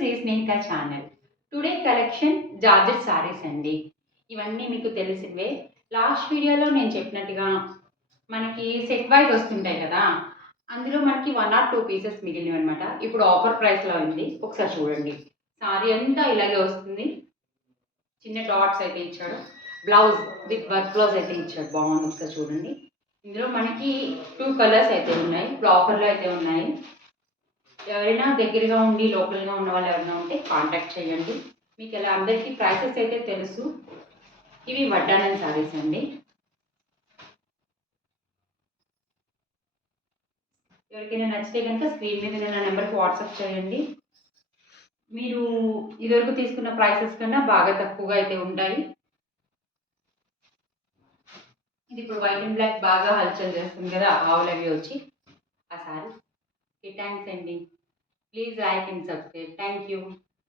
Shri Snehitha channel. Today collection georgette sarees అండి. ఇవన్నీ మీకు తెలిసినవే. లాస్ట్ వీడియోలో నేను చెప్పినట్టుగా మనకి సెట్ వైజ్ వస్తుంటాయి కదా! అందులో మనకి 1 ఆర్ 2 పీసెస్ మిగిలినవనమాట. ఇప్పుడు ఆఫర్ ప్రైస్‌లో ఉంది. ఒకసారి చూడండి. సారీ అంతా ఇలాగే వస్తుంది. చిన్న డాట్స్ అయితే ఇచ్చాడు. బ్లౌజ్ విత్ వర్క్ బ్లౌజ్ అయితే ఇచ్చాడు. బాగుంది. ఒకసారి చూడండి. ఇందులో మనకి 2 కలర్స్ అయితే ఉన్నాయి. ఇప్పుడు ఆఫర్‌లో అయితే ఉన్నాయి. ఎవరైనా దగ్గరగా ఉండి లోకల్‌గా ఉన్న వాళ్ళు ఎవరైనా ఉంటే కాంటాక్ట్ చేయండి. మీకు ఇలా అందరికీ ప్రైసెస్ అయితే తెలుసు. ఇవి వడ్డానం సారీస్ అండి. ఎవరికైనా నచ్చితే గనుక స్క్రీన్ మీద ఉన్న నెంబర్‌కి వాట్సాప్ చేయండి. మీరు ఇదివరకు తీసుకున్న ప్రైసెస్ కన్నా బాగా తక్కువగా అయితే ఉంటాయి. ఇది ఇప్పుడు వైట్ అండ్ బ్లాక్ బాగా హల్చల్ చేస్తుంది కదా! ఆవులవి వచ్చి ఆ సారీ. ఓకే. థాంక్స్ అండి. Please like and subscribe. Thank you.